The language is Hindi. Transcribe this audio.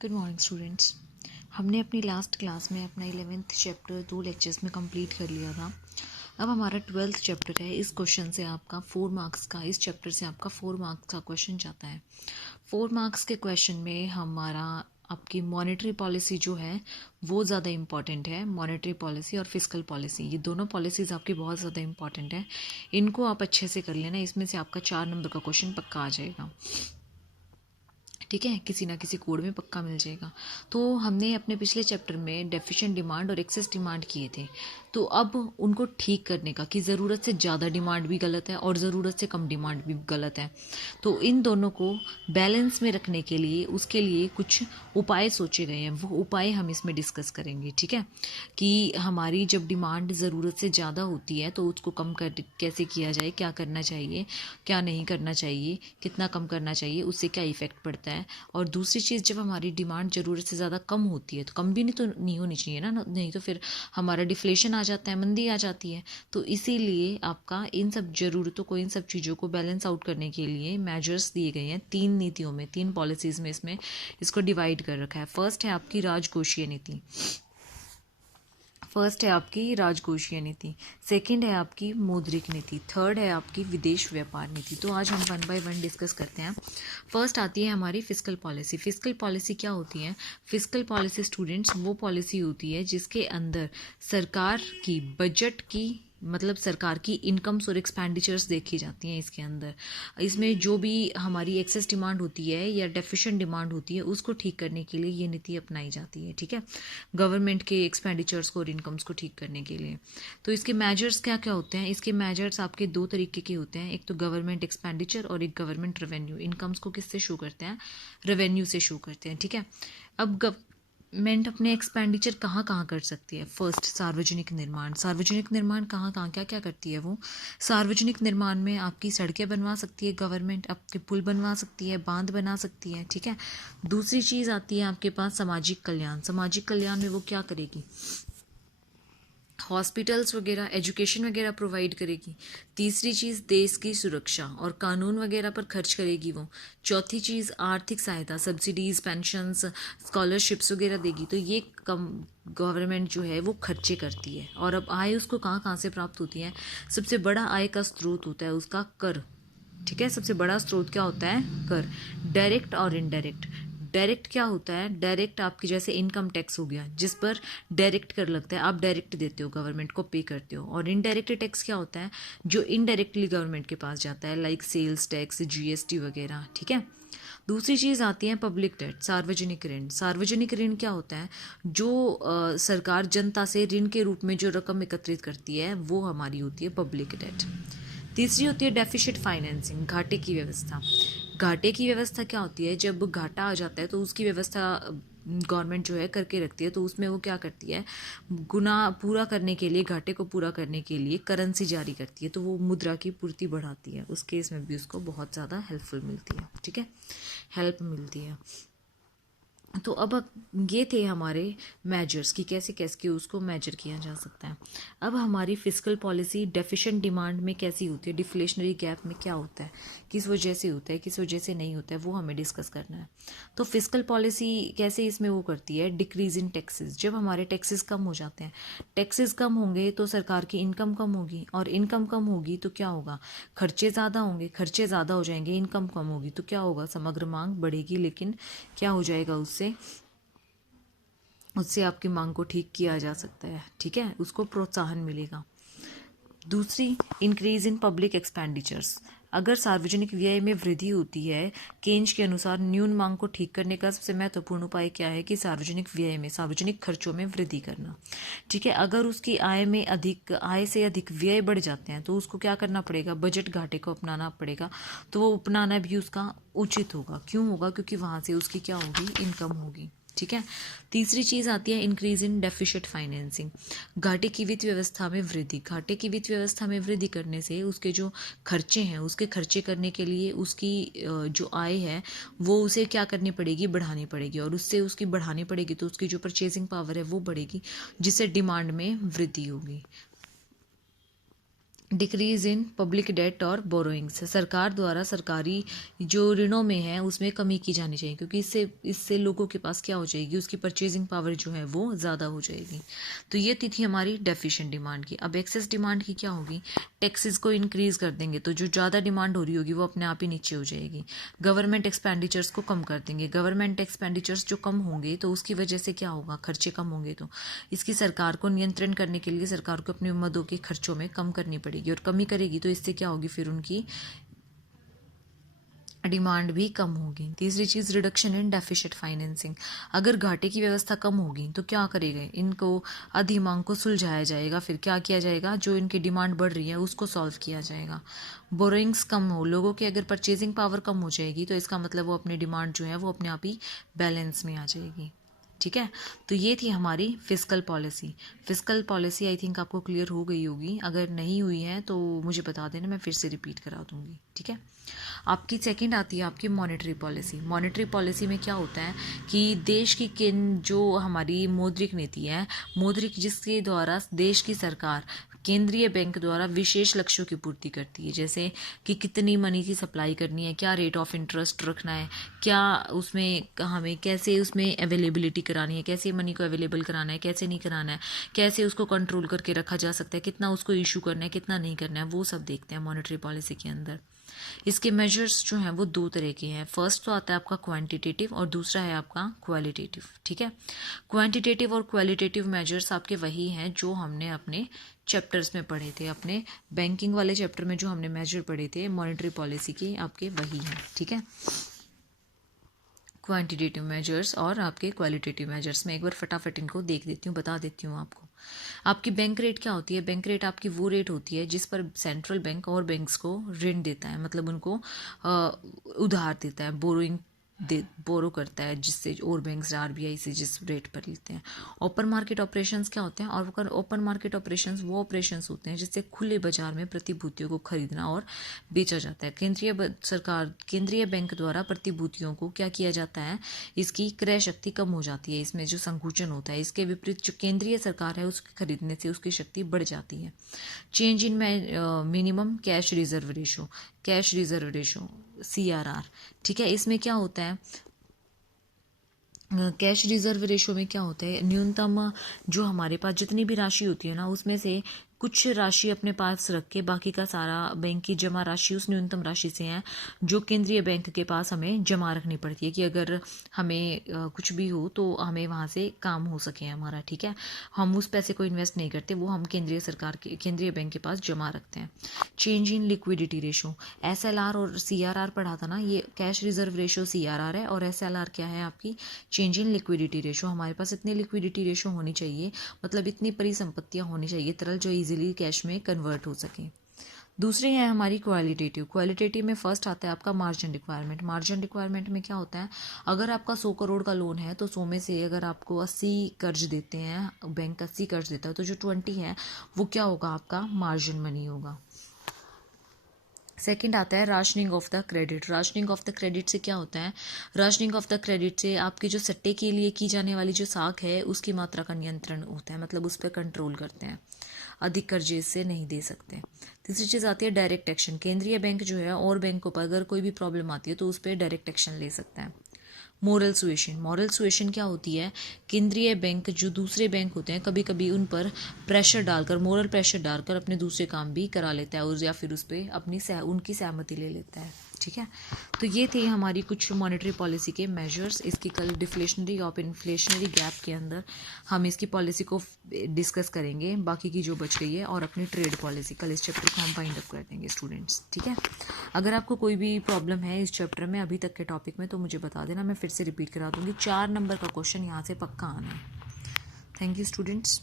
Good morning students. हमने अपनी लास्ट क्लास में अपना 11th चैप्टर 2 लेक्चर्स में कंप्लीट कर लिया था। अब हमारा 12th चैप्टर है। इस क्वेश्चन से आपका 4 मार्क्स का, इस चैप्टर से आपका 4 मार्क्स का क्वेश्चन जाता है। 4 मार्क्स के क्वेश्चन में हमारा आपकी मॉनेटरी पॉलिसी जो है वो ज़्यादा इंपॉर्टेंट है। मॉनेटरी पॉलिसी और फिस्कल पॉलिसी, ये दोनों पॉलिसीज़ आपकी बहुत ज़्यादा इंपॉर्टेंट है। इनको आप अच्छे से कर लेना, इसमें से आपका 4 नंबर का क्वेश्चन पक्का आ जाएगा। ठीक है, किसी ना किसी कोड में पक्का मिल जाएगा। तो हमने अपने पिछले चैप्टर में डेफिशिएंट डिमांड और एक्सेस डिमांड किए थे, तो अब उनको ठीक करने का कि ज़रूरत से ज़्यादा डिमांड भी गलत है और ज़रूरत से कम डिमांड भी गलत है, तो इन दोनों को बैलेंस में रखने के लिए उसके लिए कुछ उपाय सोचे गए हैं। वो उपाय हम इसमें डिस्कस करेंगे। ठीक है, कि हमारी जब डिमांड ज़रूरत से ज़्यादा होती है तो उसको कम कर कैसे किया जाए, क्या करना चाहिए, क्या नहीं करना चाहिए, कितना कम करना चाहिए, उससे क्या इफ़ेक्ट पड़ता है। और दूसरी चीज़, जब हमारी डिमांड ज़रूरत से ज़्यादा कम होती है, तो कम भी नहीं होनी चाहिए ना, नहीं तो फिर हमारा डिफ्लेशन आ जाता है, मंदी आ जाती है। तो इसीलिए आपका इन सब ज़रूरतों को, इन सब चीज़ों को बैलेंस आउट करने के लिए मेजर्स दिए गए हैं 3 नीतियों में, 3 पॉलिसीज़ में इसमें इसको डिवाइड कर रखा है। फर्स्ट है आपकी राजकोषीय नीति, राजकोषीय नीति। सेकंड है आपकी मौद्रिक नीति। थर्ड है आपकी विदेश व्यापार नीति। तो आज हम 1 बाय 1 डिस्कस करते हैं। फर्स्ट आती है हमारी फिस्कल पॉलिसी। फिस्कल पॉलिसी क्या होती है? फिस्कल पॉलिसी स्टूडेंट्स वो पॉलिसी होती है जिसके अंदर सरकार की बजट की, मतलब सरकार की इनकम्स और एक्सपेंडिचर्स देखी जाती हैं। इसके अंदर इसमें जो भी हमारी एक्सेस डिमांड होती है या डेफिशिएंट डिमांड होती है उसको ठीक करने के लिए ये नीति अपनाई जाती है। ठीक है, गवर्नमेंट के एक्सपेंडिचर्स को और इनकम्स को ठीक करने के लिए। तो इसके मेजर्स क्या क्या होते हैं? इसके मेजर्स आपके 2 तरीके के होते हैं, एक तो गवर्नमेंट एक्सपेंडिचर और एक गवर्नमेंट रेवेन्यू। इनकम्स को किससे शो करते हैं? रेवेन्यू से शो करते हैं। ठीक है, अब गवर्नमेंट अपने एक्सपेंडिचर कहाँ कहाँ कर सकती है? फर्स्ट, सार्वजनिक निर्माण। सार्वजनिक निर्माण कहाँ कहाँ क्या क्या करती है वो? सार्वजनिक निर्माण में आपकी सड़कें बनवा सकती है गवर्नमेंट, आपके पुल बनवा सकती है, बांध बना सकती है। ठीक है, दूसरी चीज़ आती है आपके पास सामाजिक कल्याण। सामाजिक कल्याण में वो क्या करेगी? हॉस्पिटल्स वगैरह, एजुकेशन वगैरह प्रोवाइड करेगी। तीसरी चीज़ देश की सुरक्षा और कानून वगैरह पर खर्च करेगी वो। चौथी चीज़ आर्थिक सहायता, सब्सिडीज़, पेंशन्स, स्कॉलरशिप्स वगैरह देगी। तो ये कम गवर्नमेंट जो है वो खर्चे करती है। और अब आय उसको कहाँ कहाँ से प्राप्त होती है? सबसे बड़ा आय का स्रोत होता है उसका कर। ठीक है, सबसे बड़ा स्रोत क्या होता है? कर। डायरेक्ट और इनडायरेक्ट। डायरेक्ट क्या होता है? डायरेक्ट आपकी जैसे इनकम टैक्स हो गया, जिस पर डायरेक्ट कर लगता है, आप डायरेक्ट देते हो, गवर्नमेंट को पे करते हो। और इनडायरेक्ट टैक्स क्या होता है? जो इनडायरेक्टली गवर्नमेंट के पास जाता है, लाइक सेल्स टैक्स, जीएसटी वगैरह। ठीक है, दूसरी चीज़ आती है पब्लिक डेट, सार्वजनिक ऋण। सार्वजनिक ऋण क्या होता है? जो सरकार जनता से ऋण के रूप में जो रकम एकत्रित करती है वो हमारी होती है पब्लिक डेट। तीसरी होती है डेफिसिट फाइनेंसिंग, घाटे की व्यवस्था। घाटे की व्यवस्था क्या होती है? जब घाटा आ जाता है तो उसकी व्यवस्था गवर्नमेंट जो है करके रखती है। तो उसमें वो क्या करती है? गुना पूरा करने के लिए, घाटे को पूरा करने के लिए करेंसी जारी करती है। तो वो मुद्रा की पूर्ति बढ़ाती है। उस केस में भी उसको बहुत ज़्यादा हेल्पफुल मिलती है। ठीक है, हेल्प मिलती है। तो अब ये थे हमारे मेजर्स कि कैसे कैसे उसको मेजर किया जा सकता है। अब हमारी फिस्कल पॉलिसी डेफिशिएंट डिमांड में कैसी होती है, डिफ्लेशनरी गैप में क्या होता है, किस वजह से होता है, किस वजह से नहीं होता है, वो हमें डिस्कस करना है। तो फिस्कल पॉलिसी कैसे इसमें वो करती है? Decrease in taxes. जब हमारे टैक्सेस कम हो जाते हैं, टैक्सेस कम होंगे तो सरकार की इनकम कम होगी, और इनकम कम होगी तो क्या होगा? खर्चे ज़्यादा होंगे, खर्चे ज़्यादा हो जाएंगे, इनकम कम होगी तो क्या होगा? समग्र मांग बढ़ेगी, लेकिन क्या हो जाएगा? उससे आपकी मांग को ठीक किया जा सकता है। ठीक है, उसको प्रोत्साहन मिलेगा। दूसरी, इंक्रीज इन पब्लिक एक्सपेंडिचर्स। अगर सार्वजनिक व्यय में वृद्धि होती है, केंज के अनुसार न्यून मांग को ठीक करने का सबसे महत्वपूर्ण उपाय क्या है? कि सार्वजनिक व्यय में, सार्वजनिक खर्चों में वृद्धि करना। ठीक है, अगर उसकी आय से अधिक व्यय बढ़ जाते हैं तो उसको क्या करना पड़ेगा? बजट घाटे को अपनाना पड़ेगा। तो वो अपनाना भी उसका उचित होगा। क्यों होगा? क्योंकि वहां से उसकी क्या होगी? इनकम होगी। ठीक है, तीसरी चीज़ आती है इंक्रीज इन डेफिसिट फाइनेंसिंग, घाटे की वित्त व्यवस्था में वृद्धि। घाटे की वित्त व्यवस्था में वृद्धि करने से उसके जो खर्चे हैं, उसके खर्चे करने के लिए उसकी जो आय है वो उसे क्या करनी पड़ेगी? बढ़ानी पड़ेगी। और उससे उसकी बढ़ानी पड़ेगी तो उसकी जो परचेजिंग पावर है वो बढ़ेगी, जिससे डिमांड में वृद्धि होगी। डिक्रीज इन पब्लिक डेट और बोरोइंग्स, सरकार द्वारा सरकारी जो ऋणों में है उसमें कमी की जानी चाहिए, क्योंकि इससे लोगों के पास क्या हो जाएगी, उसकी परचेजिंग पावर जो है वो ज़्यादा हो जाएगी। तो ये थी हमारी डेफिशिएंट डिमांड की। अब एक्सेस डिमांड की क्या होगी, टैक्सेस को इंक्रीज़ कर देंगे तो जो ज़्यादा डिमांड हो रही होगी वो अपने आप ही नीचे हो जाएगी। गवर्नमेंट एक्सपेंडिचर्स को कम कर देंगे, गवर्नमेंट एक्सपेंडिचर्स जो कम होंगे तो उसकी वजह से क्या होगा, खर्चे कम होंगे, तो इसकी सरकार को नियंत्रण करने के लिए सरकार को अपनी मदों के खर्चों में कम करनी पड़ेगी, और कमी करेगी तो इससे क्या होगी, फिर उनकी डिमांड भी कम होगी। तीसरी चीज़ रिडक्शन इन डेफिसिट फाइनेंसिंग, अगर घाटे की व्यवस्था कम होगी तो क्या करेगा, इनको अधिमांग को सुलझाया जाएगा, फिर क्या किया जाएगा, जो इनकी डिमांड बढ़ रही है उसको सॉल्व किया जाएगा। बोरोइंग्स कम हो, लोगों की अगर परचेजिंग पावर कम हो जाएगी तो इसका मतलब वो अपनी डिमांड जो है वो अपने आप ही बैलेंस में आ जाएगी। ठीक है, तो ये थी हमारी fiscal policy. Fiscal policy I think आपको क्लियर हो गई होगी, अगर नहीं हुई है तो मुझे बता देना, मैं फिर से रिपीट करा दूंगी। ठीक है, आपकी सेकंड आती है आपकी मॉनेटरी पॉलिसी। मॉनेटरी पॉलिसी में क्या होता है कि देश की जो हमारी मौद्रिक नीति है, मौद्रिक जिसके द्वारा देश की सरकार केंद्रीय बैंक द्वारा विशेष लक्ष्यों की पूर्ति करती है, जैसे कि कितनी मनी की सप्लाई करनी है, क्या रेट ऑफ इंटरेस्ट रखना है, क्या उसमें हमें कैसे उसमें अवेलेबिलिटी करानी है, कैसे मनी को अवेलेबल कराना है, कैसे नहीं कराना है, कैसे उसको कंट्रोल करके रखा जा सकता है, कितना उसको इशू करना है, कितना नहीं करना है, वो सब देखते हैं मॉनेटरी पॉलिसी के अंदर। इसके मेजर्स जो हैं वो दो तरह के हैं, फर्स्ट तो आता है आपका क्वांटिटेटिव और दूसरा है आपका क्वालिटेटिव। ठीक है, क्वांटिटेटिव और क्वालिटेटिव मेजर्स आपके वही हैं जो हमने अपने चैप्टर्स में पढ़े थे, अपने बैंकिंग वाले चैप्टर में जो हमने मेजर पढ़े थे मॉनेटरी पॉलिसी के, आपके वही हैं। ठीक है, क्वांटिटेटिव मेजर्स और आपके क्वालिटेटिव मेजर्स में एक बार फटाफट इनको देख देती हूँ, बता देती हूँ आपको। आपकी बैंक रेट क्या होती है, बैंक रेट आपकी वो रेट होती है जिस पर सेंट्रल बैंक और बैंक्स को ऋण देता है, मतलब उनको उधार देता है, बोरो करता है, जिससे और बैंक्स आरबीआई से जिस रेट पर लेते हैं। ओपन मार्केट ऑपरेशंस क्या होते हैं, और ओपन मार्केट ऑपरेशंस वो ऑपरेशंस होते हैं जिससे खुले बाजार में प्रतिभूतियों को खरीदना और बेचा जाता है। केंद्रीय बैंक द्वारा प्रतिभूतियों को क्या किया जाता है, इसकी क्रय शक्ति कम हो जाती है, इसमें जो संकुचन होता है। इसके विपरीत जो केंद्रीय सरकार है उसके खरीदने से उसकी शक्ति बढ़ जाती है। Change in minimum cash reserve ratio CRR। ठीक है, इसमें क्या होता है, कैश रिजर्व रेशो में क्या होता है, न्यूनतम जो हमारे पास जितनी भी राशि होती है ना उसमें से कुछ राशि अपने पास रख के बाकी का सारा बैंक की जमा राशि उस न्यूनतम राशि से है जो केंद्रीय बैंक के पास हमें जमा रखनी पड़ती है, कि अगर हमें कुछ भी हो तो हमें वहाँ से काम हो सके हमारा। ठीक है, हम उस पैसे को इन्वेस्ट नहीं करते, वो हम केंद्रीय बैंक के पास जमा रखते हैं। Change in liquidity ratio, SLR और CRR पढ़ा था ना, ये कैश रिजर्व रेशो CRR है और SLR क्या है आपकी चेंज इन लिक्विडिटी रेशो। हमारे पास इतनी लिक्विडिटी रेशो होनी चाहिए, मतलब इतनी परिसंपत्तियां होनी चाहिए तरल जो इजीली कैश में कन्वर्ट हो सके। दूसरी है हमारी क्वालिटेटिव में फर्स्ट आता है आपका मार्जिन रिक्वायरमेंट में क्या होता है, अगर आपका 100 करोड़ का लोन है तो 100 में से अगर आपको 80 कर्ज देते हैं, बैंक 80 कर्ज देता है, तो जो 20 है वो क्या होगा, आपका मार्जिन मनी होगा। सेकंड आता है राशनिंग ऑफ द क्रेडिट से क्या होता है, राशनिंग ऑफ द क्रेडिट से आपकी जो सट्टे के लिए की जाने वाली जो साख है उसकी मात्रा का नियंत्रण होता है, मतलब उस पर कंट्रोल करते हैं, अधिक कर्जे इससे नहीं दे सकते। तीसरी चीज़ आती है डायरेक्ट एक्शन, केंद्रीय बैंक जो है और बैंकों पर अगर कोई भी प्रॉब्लम आती है तो उस पर डायरेक्ट एक्शन ले सकता है। मोरल सुएशन क्या होती है, केंद्रीय बैंक जो दूसरे बैंक होते हैं कभी कभी उन पर मोरल प्रेशर डालकर अपने दूसरे काम भी करा लेता है, और या फिर उस पर उनकी सहमति ले लेता है। ठीक है, तो ये थे हमारी कुछ मॉनेटरी पॉलिसी के मेजर्स। इसकी कल डिफ्लेशनरी और इन्फ्लेशनरी गैप के अंदर हम इसकी पॉलिसी को डिस्कस करेंगे, बाकी की जो बच गई है, और अपनी ट्रेड पॉलिसी कल इस चैप्टर को हम फाइंड अप कर देंगे स्टूडेंट्स। ठीक है, अगर आपको कोई भी प्रॉब्लम है इस चैप्टर में अभी तक के टॉपिक में तो मुझे बता देना, मैं फिर से रिपीट करा दूंगी। 4 नंबर का क्वेश्चन यहाँ से पक्का आना है। Thank you students.